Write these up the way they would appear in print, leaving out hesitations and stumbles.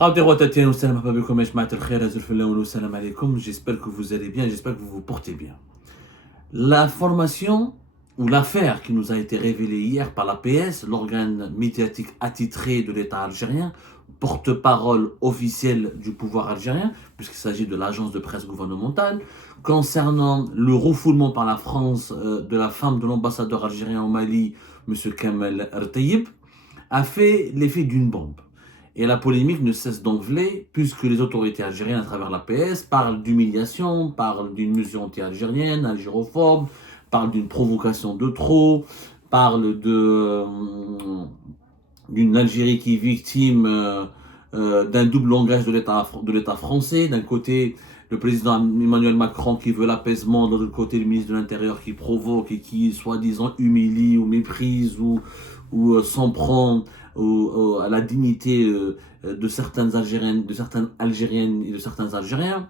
J'espère que vous allez bien, j'espère que vous vous portez bien. La formation ou l'affaire qui nous a été révélée hier par l'APS, l'organe médiatique attitré de l'État algérien, porte-parole officiel du pouvoir algérien, puisqu'il s'agit de l'agence de presse gouvernementale, concernant le refoulement par la France de la femme de l'ambassadeur algérien au Mali, M. Kamel Rtaïb, a fait l'effet d'une bombe. Et la polémique ne cesse d'enfler, puisque les autorités algériennes, à travers l'APS, parlent d'humiliation, parlent d'une mesure anti-algérienne, algérophobe, parlent d'une provocation de trop, parlent d'une Algérie qui est victime d'un double langage de l'État français. D'un côté, le président Emmanuel Macron qui veut l'apaisement, de l'autre côté, le ministre de l'Intérieur qui provoque et qui, soi-disant, humilie ou méprise ou s'en prend à la dignité de certaines Algériennes et de certains Algériens.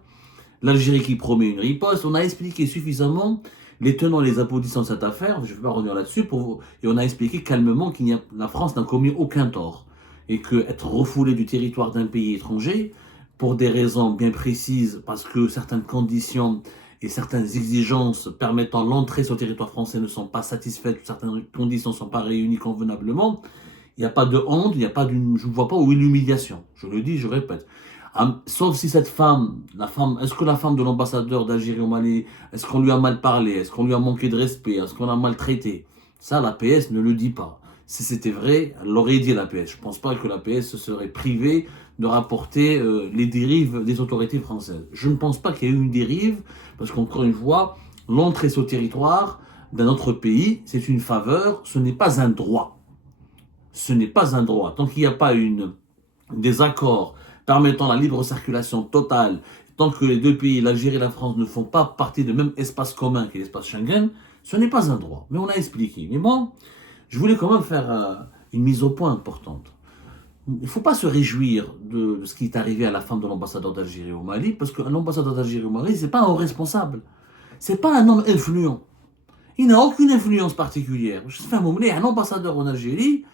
L'Algérie qui promet une riposte. On a expliqué suffisamment les tenants et les aboutissants de cette affaire, je ne vais pas revenir là-dessus, et on a expliqué calmement la France n'a commis aucun tort, et qu'être refoulé du territoire d'un pays étranger, pour des raisons bien précises, parce que certaines conditions et certaines exigences permettant l'entrée sur le territoire français ne sont pas satisfaites, certaines conditions ne sont pas réunies convenablement, il n'y a pas de honte, je ne vois pas où est l'humiliation. Je le dis, je répète. Sauf si cette femme, est-ce que la femme de l'ambassadeur d'Algérie au Mali, est-ce qu'on lui a mal parlé, est-ce qu'on lui a manqué de respect, est-ce qu'on l'a maltraité? Ça, l'APS ne le dit pas. Si c'était vrai, elle l'aurait dit l'APS. Je ne pense pas que l'APS se serait privée de rapporter les dérives des autorités françaises. Je ne pense pas qu'il y ait eu une dérive, parce qu'encore une fois, l'entrée sur le territoire d'un autre pays, c'est une faveur, ce n'est pas un droit. Ce n'est pas un droit. Tant qu'il n'y a pas des accords permettant la libre circulation totale, tant que les deux pays, l'Algérie et la France, ne font pas partie du même espace commun qu'est l'espace Schengen, ce n'est pas un droit. Mais on a expliqué. Mais bon, je voulais quand même faire une mise au point importante. Il ne faut pas se réjouir de ce qui est arrivé à la femme de l'ambassadeur d'Algérie au Mali, parce qu'un ambassadeur d'Algérie au Mali, ce n'est pas un haut responsable. Ce n'est pas un homme influent. Il n'a aucune influence particulière. Je fais un ambassadeur en Algérie,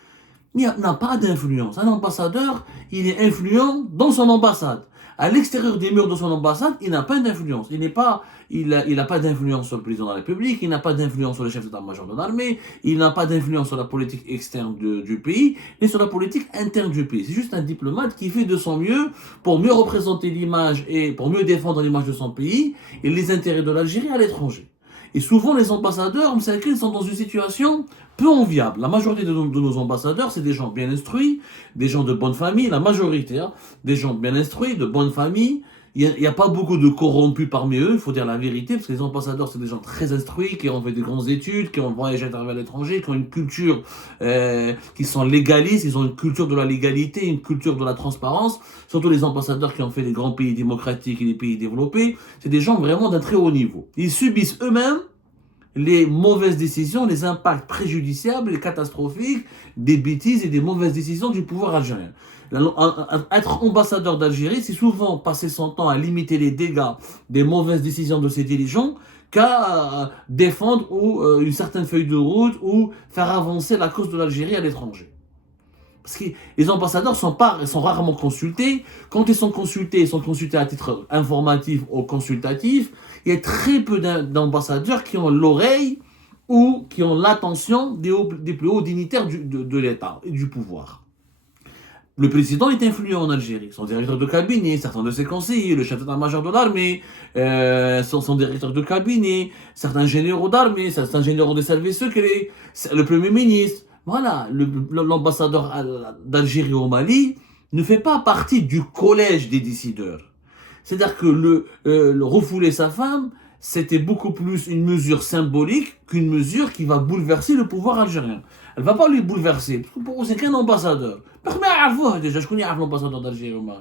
il n'a pas d'influence. Un ambassadeur, il est influent dans son ambassade. À l'extérieur des murs de son ambassade, il n'a pas d'influence. Il n'a pas d'influence sur le président de la République, il n'a pas d'influence sur le chef d'état-major de l'armée, il n'a pas d'influence sur la politique externe du pays, ni sur la politique interne du pays. C'est juste un diplomate qui fait de son mieux pour mieux représenter l'image et pour mieux défendre l'image de son pays et les intérêts de l'Algérie à l'étranger. Et souvent, les ambassadeurs, vous savez qu'ils sont dans une situation peu enviable. La majorité de nos ambassadeurs, c'est des gens bien instruits, des gens de bonne famille, la majorité, des gens bien instruits, de bonne famille. Il n'y a pas beaucoup de corrompus parmi eux, il faut dire la vérité, parce que les ambassadeurs, c'est des gens très instruits, qui ont fait de grandes études, qui ont voyagé à travers l'étranger, qui ont une culture, qui sont légalistes, ils ont une culture de la légalité, une culture de la transparence. Surtout les ambassadeurs qui ont fait les grands pays démocratiques et les pays développés, c'est des gens vraiment d'un très haut niveau. Ils subissent eux-mêmes les mauvaises décisions, les impacts préjudiciables et catastrophiques des bêtises et des mauvaises décisions du pouvoir algérien. Être ambassadeur d'Algérie, c'est souvent passer son temps à limiter les dégâts des mauvaises décisions de ses dirigeants qu'à défendre une certaine feuille de route ou faire avancer la cause de l'Algérie à l'étranger. Parce que les ambassadeurs sont rarement consultés. Quand ils sont consultés à titre informatif ou consultatif. Il y a très peu d'ambassadeurs qui ont l'oreille ou qui ont l'attention des plus hauts dignitaires de l'État et du pouvoir. Le président est influent en Algérie. Son directeur de cabinet, certains de ses conseillers, le chef d'état-major de l'armée, son directeur de cabinet, certains généraux d'armée, certains généraux des services secrets, le premier ministre. Voilà, l'ambassadeur d'Algérie au Mali ne fait pas partie du collège des décideurs. C'est-à-dire que le refouler sa femme, c'était beaucoup plus une mesure symbolique qu'une mesure qui va bouleverser le pouvoir algérien. Elle ne va pas lui bouleverser, parce que pour eux, c'est qu'un ambassadeur. Déjà, je connais l'ambassadeur d'Algérie au Mali.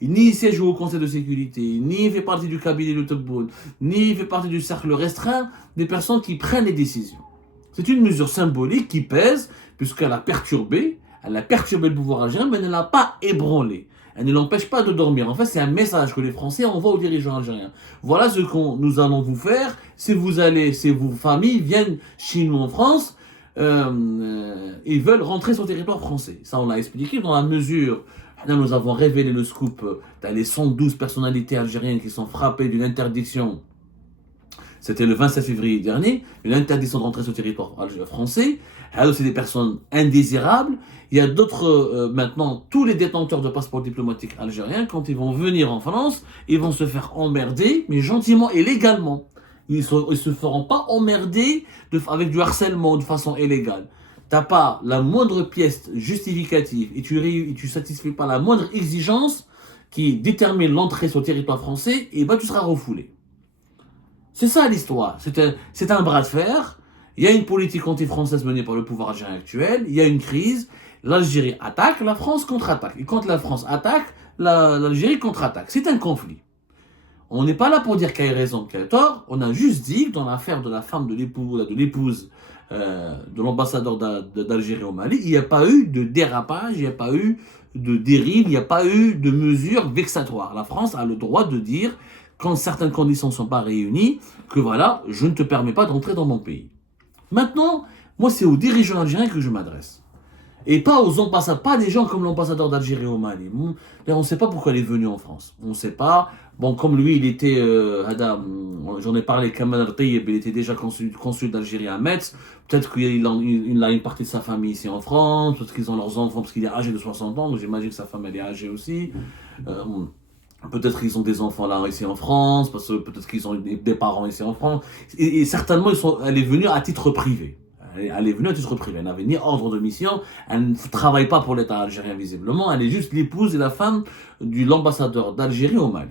Ni il siège au Conseil de sécurité, ni il fait partie du cabinet de Tebboune, ni il fait partie du cercle restreint des personnes qui prennent les décisions. C'est une mesure symbolique qui pèse, puisqu'elle a perturbé le pouvoir algérien, mais elle ne l'a pas ébranlé. Elle ne l'empêche pas de dormir. En fait, c'est un message que les Français envoient aux dirigeants algériens. Voilà ce que nous allons vous faire. Si vos familles viennent chez nous en France, ils veulent rentrer sur le territoire français. Ça, on l'a expliqué dans la mesure. Là, nous avons révélé le scoop. Tu as les 112 personnalités algériennes qui sont frappées d'une interdiction. C'était le 27 février dernier, une interdiction de rentrer sur le territoire français. Alors, c'est des personnes indésirables. Il y a d'autres, maintenant, tous les détenteurs de passeports diplomatiques algériens, quand ils vont venir en France, ils vont se faire emmerder, mais gentiment et légalement. Ils se feront pas emmerder avec du harcèlement de façon illégale. T'as pas la moindre pièce justificative et tu satisfais pas la moindre exigence qui détermine l'entrée sur le territoire français, et ben tu seras refoulé. C'est ça l'histoire. C'est un bras de fer. Il y a une politique anti-française menée par le pouvoir algérien actuel. Il y a une crise. L'Algérie attaque, la France contre-attaque. Et quand la France attaque, l'Algérie contre-attaque. C'est un conflit. On n'est pas là pour dire qu'il y a raison, qu'il y a tort. On a juste dit que dans l'affaire de la femme de l'épouse de l'ambassadeur d'Algérie au Mali, il n'y a pas eu de dérapage, il n'y a pas eu de dérive, il n'y a pas eu de mesures vexatoires. La France a le droit de dire, quand certaines conditions ne sont pas réunies, que voilà, je ne te permets pas d'entrer dans mon pays. Maintenant, moi, c'est aux dirigeants algériens que je m'adresse. Et pas aux ambassadeurs, pas des gens comme l'ambassadeur d'Algérie au Mali. On ne sait pas pourquoi il est venu en France. On ne sait pas. Bon, comme lui, il était, j'en ai parlé, Kamal Al-Tayyib, il était déjà consul d'Algérie à Metz. Peut-être qu'il a une partie de sa famille ici en France, peut-être qu'ils ont leurs enfants, parce qu'il est âgé de 60 ans, donc j'imagine que sa femme, elle est âgée aussi. Peut-être qu'ils ont des enfants là ici en France, parce que peut-être qu'ils ont des parents ici en France. Et certainement, elle est venue à titre privé. Elle est venue à titre privé. Elle n'avait ni ordre de mission. Elle ne travaille pas pour l'État algérien visiblement. Elle est juste l'épouse et la femme de l'ambassadeur d'Algérie au Mali.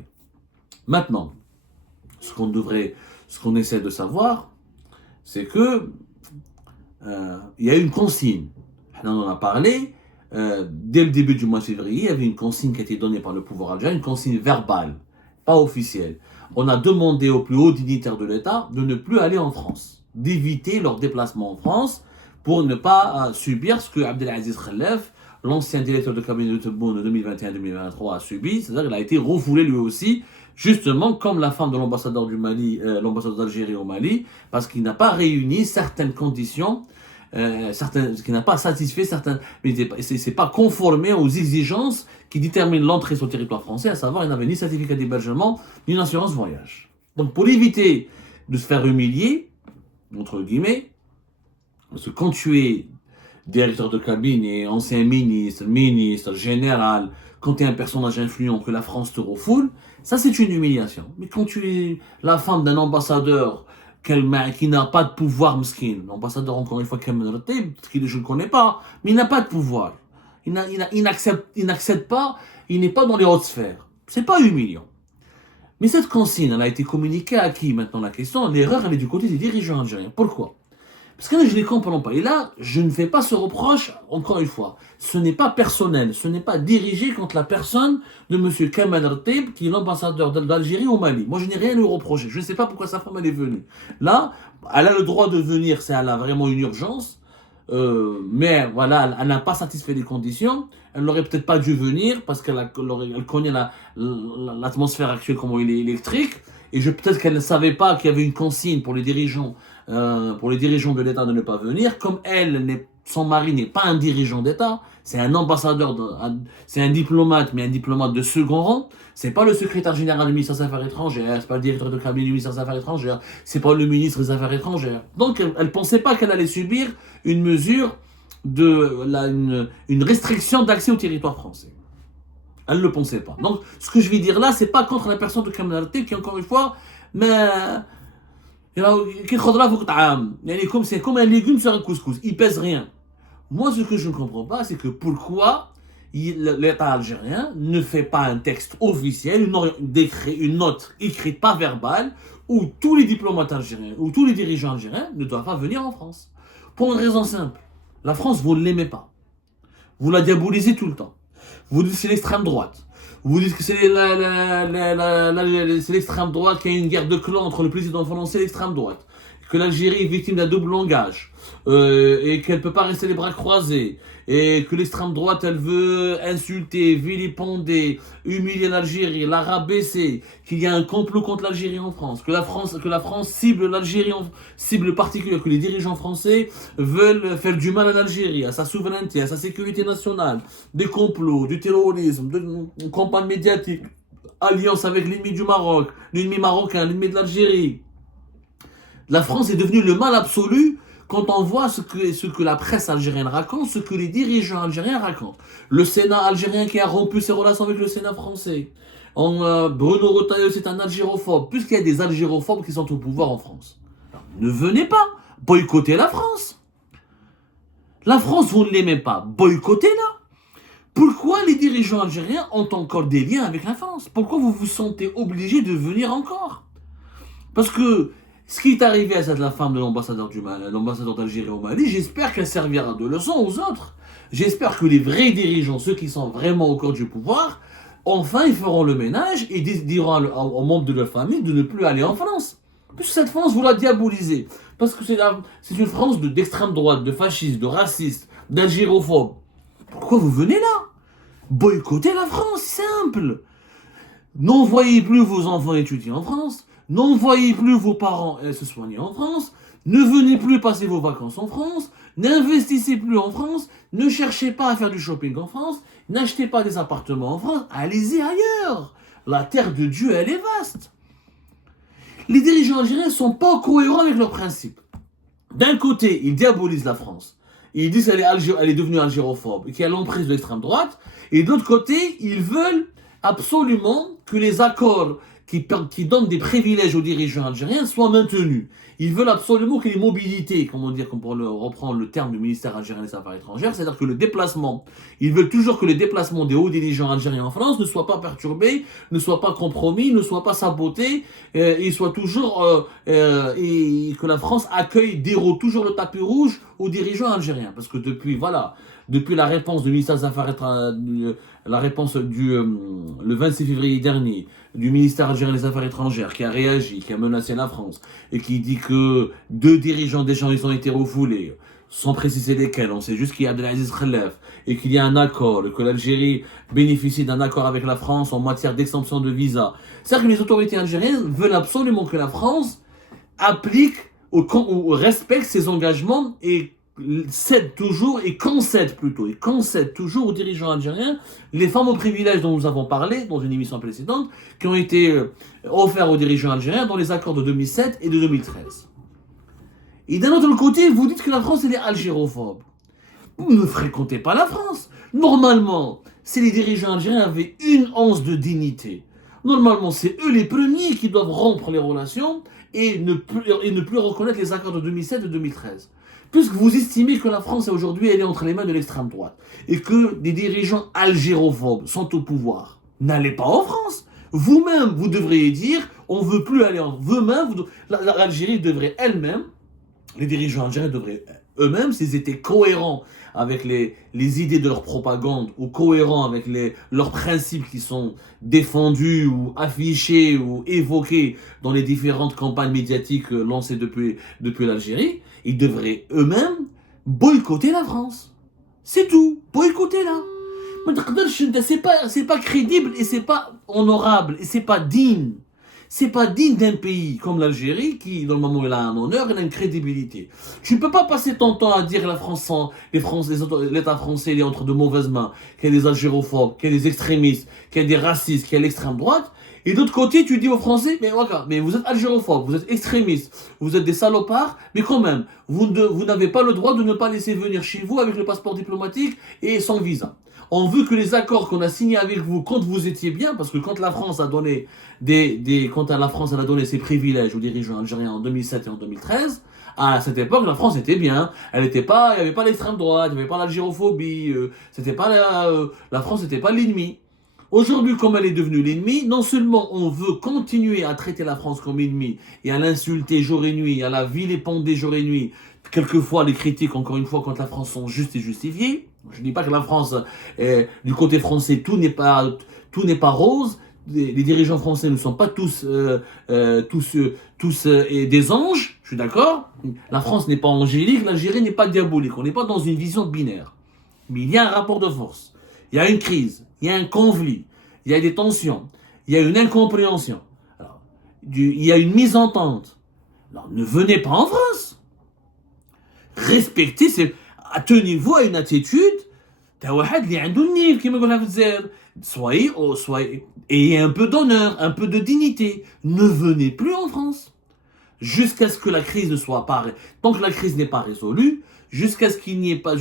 Maintenant, ce qu'on essaie de savoir, c'est que il y a une consigne. On en a parlé. Dès le début du mois de février, il y avait une consigne qui a été donnée par le pouvoir algérien, une consigne verbale, pas officielle. On a demandé aux plus hauts dignitaires de l'État de ne plus aller en France, d'éviter leur déplacement en France pour ne pas subir ce que Abdelaziz Khelef, l'ancien directeur de cabinet de Tebboune de 2021-2023, a subi, c'est-à-dire qu'il a été refoulé lui aussi, justement comme la femme de l'ambassadeur du Mali, l'ambassadeur d'Algérie au Mali, parce qu'il n'a pas réuni certaines conditions, qui n'a pas satisfait certains, c'est pas conformé aux exigences qui déterminent l'entrée sur le territoire français, à savoir il n'avait ni certificat d'hébergement ni une assurance voyage. Donc pour éviter de se faire humilier, entre guillemets, parce que quand tu es directeur de cabinet, ancien ministre, général, quand tu es un personnage influent, que la France te refoule, ça c'est une humiliation. Mais quand tu es la femme d'un ambassadeur qui n'a pas de pouvoir, mesquine, l'ambassadeur encore une fois, je ne le connais pas, mais il n'a pas de pouvoir. Il n'accepte pas, il n'est pas dans les hautes sphères. C'est pas humiliant. Mais cette consigne, elle a été communiquée à qui maintenant la question? L'erreur, elle est du côté des dirigeants algériens. Pourquoi? Parce que là, je ne les comprends pas. Et là, je ne fais pas ce reproche, encore une fois. Ce n'est pas personnel, ce n'est pas dirigé contre la personne de M. Kamal Al-Tayyib, qui est l'ambassadeur d'Algérie au Mali. Moi, je n'ai rien à lui reprocher. Je ne sais pas pourquoi sa femme, elle est venue. Là, elle a le droit de venir, elle a vraiment une urgence. Mais voilà, elle n'a pas satisfait les conditions. Elle n'aurait peut-être pas dû venir parce qu'elle connaît l'atmosphère actuelle, comment il est électrique. Et peut-être qu'elle ne savait pas qu'il y avait une consigne pour les dirigeants de l'État de ne pas venir. Comme son mari n'est pas un dirigeant d'État, c'est un ambassadeur, c'est un diplomate, mais un diplomate de second rang. C'est pas le secrétaire général du ministère des Affaires étrangères, c'est pas le directeur de cabinet du ministère des Affaires étrangères, c'est pas le ministre des Affaires étrangères. Donc elle pensait pas qu'elle allait subir une mesure une restriction d'accès au territoire français. Elle ne le pensait pas. Donc ce que je vais dire là, c'est pas contre la personne de Kamal Al-Tayyib qui, encore une fois, mais c'est comme un légume sur un couscous, il pèse rien. Moi, ce que je ne comprends pas, c'est que pourquoi l'État algérien ne fait pas un texte officiel, une note écrite, pas verbale, où tous les diplomates algériens, ou tous les dirigeants algériens ne doivent pas venir en France. Pour une raison simple. La France, vous ne l'aimez pas. Vous la diabolisez tout le temps. Vous dites que c'est l'extrême droite. Vous dites que c'est l'extrême droite, qu'il y a une guerre de clans entre le président français et l'extrême droite. que l'Algérie est victime d'un double langage, et qu'elle ne peut pas rester les bras croisés, et que l'extrême droite, elle veut insulter, vilipender, humilier l'Algérie, la rabaisser, qu'il y a un complot contre l'Algérie en France, que la France cible l'Algérie, cible particulière, que les dirigeants français veulent faire du mal à l'Algérie, à sa souveraineté, à sa sécurité nationale, des complots, du terrorisme, une campagne médiatique, alliance avec l'ennemi du Maroc, l'ennemi marocain, l'ennemi de l'Algérie. La France est devenue le mal absolu quand on voit ce que la presse algérienne raconte, ce que les dirigeants algériens racontent. Le Sénat algérien qui a rompu ses relations avec le Sénat français. Bruno Retailleau, c'est un algérophobe, puisqu'il y a des algérophobes qui sont au pouvoir en France. Alors, ne venez pas boycotter la France. La France, vous ne l'aimez pas, boycottez-la. Pourquoi les dirigeants algériens ont encore des liens avec la France? Pourquoi vous vous sentez obligé de venir encore? Parce que ce qui est arrivé à la femme de l'ambassadeur d'Algérie au Mali, j'espère qu'elle servira de leçon aux autres. J'espère que les vrais dirigeants, ceux qui sont vraiment au cœur du pouvoir, enfin ils feront le ménage et diront aux membres de leur famille de ne plus aller en France. Puisque cette France, vous la diabolisez. Parce que c'est une France d'extrême droite, de fascistes, de racistes, d'algérophobes. Pourquoi vous venez là? Boycottez la France, simple. N'envoyez plus vos enfants étudier en France. N'envoyez plus vos parents se soigner en France. Ne venez plus passer vos vacances en France. N'investissez plus en France. Ne cherchez pas à faire du shopping en France. N'achetez pas des appartements en France. Allez-y ailleurs. La terre de Dieu, elle est vaste. Les dirigeants algériens ne sont pas cohérents avec leurs principes. D'un côté, ils diabolisent la France. Ils disent qu'elle est devenue algérophobe et qu'il y a l'emprise de l'extrême droite. Et de l'autre côté, ils veulent absolument que les accords qui donnent des privilèges aux dirigeants algériens soient maintenus. Ils veulent absolument que les mobilités, pour reprendre le terme du ministère algérien des Affaires étrangères, c'est-à-dire que le déplacement, ils veulent toujours que le déplacement des hauts dirigeants algériens en France ne soit pas perturbé, ne soit pas compromis, ne soit pas saboté, et soit toujours et que la France accueille, déroule toujours le tapis rouge aux dirigeants algériens. Parce que depuis la réponse du ministère des Affaires étrangères, la réponse le 26 février dernier du ministère algérien des Affaires étrangères qui a réagi, qui a menacé la France et qui dit que 2 dirigeants déjà ils ont été refoulés, sans préciser lesquels, on sait juste qu'il y a Abdelaziz Khelef et qu'il y a un accord, que l'Algérie bénéficie d'un accord avec la France en matière d'extension de visa. C'est-à-dire que les autorités algériennes veulent absolument que la France applique ou respecte ses engagements et concède toujours aux dirigeants algériens les fameux privilèges dont nous avons parlé dans une émission précédente, qui ont été offerts aux dirigeants algériens dans les accords de 2007 et de 2013. Et d'un autre côté, vous dites que la France elle est algérophobe. Vous ne fréquentez pas la France. Normalement, si les dirigeants algériens avaient une once de dignité, normalement c'est eux les premiers qui doivent rompre les relations et ne plus reconnaître les accords de 2007 et de 2013. Puisque vous estimez que la France aujourd'hui elle est entre les mains de l'extrême droite et que des dirigeants algérophobes sont au pouvoir, n'allez pas en France. Vous-même, vous devriez dire, on ne veut plus aller en France. L'Algérie devrait elle-même, les dirigeants algériens devraient eux-mêmes, s'ils étaient cohérents avec les idées de leur propagande ou cohérents avec leurs principes qui sont défendus ou affichés ou évoqués dans les différentes campagnes médiatiques lancées depuis l'Algérie, ils devraient eux-mêmes boycotter la France. C'est tout, boycotter-la. C'est pas crédible et c'est pas honorable et c'est pas digne. C'est pas digne d'un pays comme l'Algérie qui, dans le moment où il a un honneur, il a une crédibilité. Tu ne peux pas passer ton temps à dire que l'État français il est entre de mauvaises mains, qu'il y a des algérophobes, qu'il y a des extrémistes, qu'il y a des racistes, qu'il y a l'extrême droite. Et d'autre côté, tu dis aux Français, mais vous êtes algérophobes, vous êtes extrémistes, vous êtes des salopards, mais quand même, vous n'avez pas le droit de ne pas laisser venir chez vous avec le passeport diplomatique et sans visa. On veut que les accords qu'on a signés avec vous quand vous étiez bien, parce que quand la France a donné ses privilèges aux dirigeants algériens en 2007 et en 2013, à cette époque, la France était bien. Il n'y avait pas l'extrême droite, il n'y avait pas l'algérophobie, la France n'était pas l'ennemi. Aujourd'hui, comme elle est devenue l'ennemi, non seulement on veut continuer à traiter la France comme ennemi et à l'insulter jour et nuit, à la vilipender jour et nuit, quelquefois les critiques, encore une fois, contre la France sont justes et justifiées. Je ne dis pas que la France, du côté français, tout n'est pas rose. Les dirigeants français ne sont pas tous des anges. Je suis d'accord. La France n'est pas angélique, l'Algérie n'est pas diabolique. On n'est pas dans une vision binaire. Mais il y a un rapport de force. Il y a une crise. Il y a un conflit. Il y a des tensions. Il y a une incompréhension. Alors, il y a une mise-entente. Alors, ne venez pas en France. Respectez, tenez-vous à une attitude. Soyez, ayez un peu d'honneur, un peu de dignité. Ne venez plus en France. Jusqu'à ce que la crise ne soit pas, tant que la crise n'est pas résolue, jusqu'à ce qu'il n'y ait pas,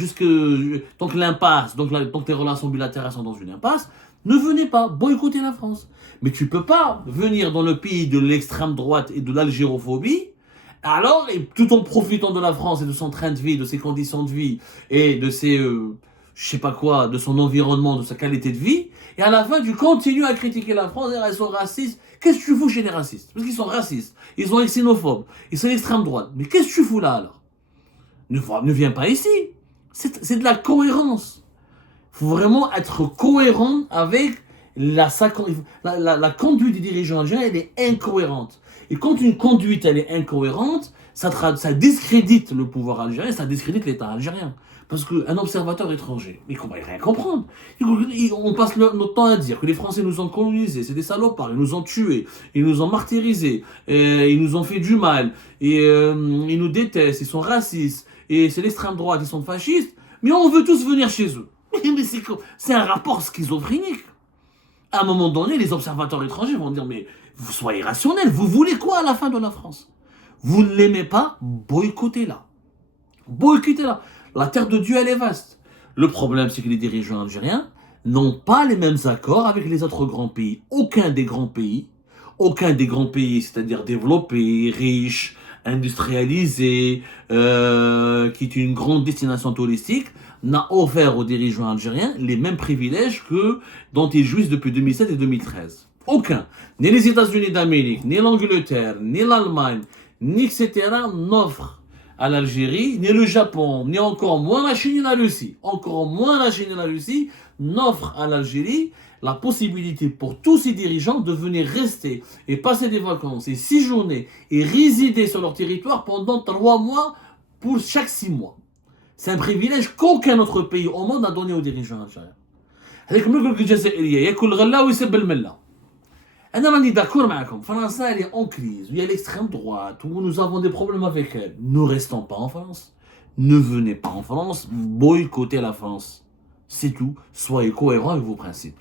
tant que l'impasse, tant que les relations bilatérales sont dans une impasse, ne venez pas boycotter la France. Mais tu peux pas venir dans le pays de l'extrême droite et de l'algérophobie, alors, et tout en profitant de la France et de son train de vie, de ses conditions de vie et de ses, je sais pas quoi, de son environnement, de sa qualité de vie, et à la fin, tu continues à critiquer la France, ils sont racistes. Qu'est-ce que tu fous chez les racistes? Parce qu'ils sont racistes, ils sont xénophobes, ils sont l'extrême droite. Mais qu'est-ce que tu fous là alors? Ne viens pas ici. C'est de la cohérence. Il faut vraiment être cohérent avec la conduite des dirigeants algériens, elle est incohérente. Et quand une conduite elle est incohérente, ça discrédite le pouvoir algérien, ça discrédite l'État algérien. Parce qu'un observateur étranger, il ne comprend rien comprendre. On passe notre temps à dire que les Français nous ont colonisés, c'est des salopards, ils nous ont tués, ils nous ont martyrisés, ils nous ont fait du mal, et ils nous détestent, ils sont racistes, et c'est l'extrême droite, ils sont fascistes, mais on veut tous venir chez eux. Mais c'est un rapport schizophrénique. À un moment donné, les observateurs étrangers vont dire, mais vous soyez rationnels, vous voulez quoi à la fin de la France? Vous ne l'aimez pas, boycottez-la. Boycottez-la. La terre de Dieu, elle est vaste. Le problème, c'est que les dirigeants algériens n'ont pas les mêmes accords avec les autres grands pays. Aucun des grands pays, c'est-à-dire développés, riches, industrialisés, qui est une grande destination touristique, n'a offert aux dirigeants algériens les mêmes privilèges dont ils jouissent depuis 2007 et 2013. Aucun. Ni les États-Unis d'Amérique, ni l'Angleterre, ni l'Allemagne, ni etc. n'offrent à l'Algérie, ni le Japon, ni encore moins la Chine et la Russie. Encore moins la Chine et la Russie n'offrent à l'Algérie la possibilité pour tous ces dirigeants de venir rester et passer des vacances et séjourner et résider sur leur territoire pendant 3 mois pour chaque 6 mois. C'est un privilège qu'aucun autre pays au monde n'a donné aux dirigeants algériens. هذاك ما يقول لك الجزائريه ياكل غله ويسب المله. انا راني داكور معكم فرنسا elle est en crise, il y a l'extrême droite, où nous avons des problèmes avec elle. Ne restons pas en France. Ne venez pas en France, boycottez la France. C'est tout. Soyez cohérents avec vos principes.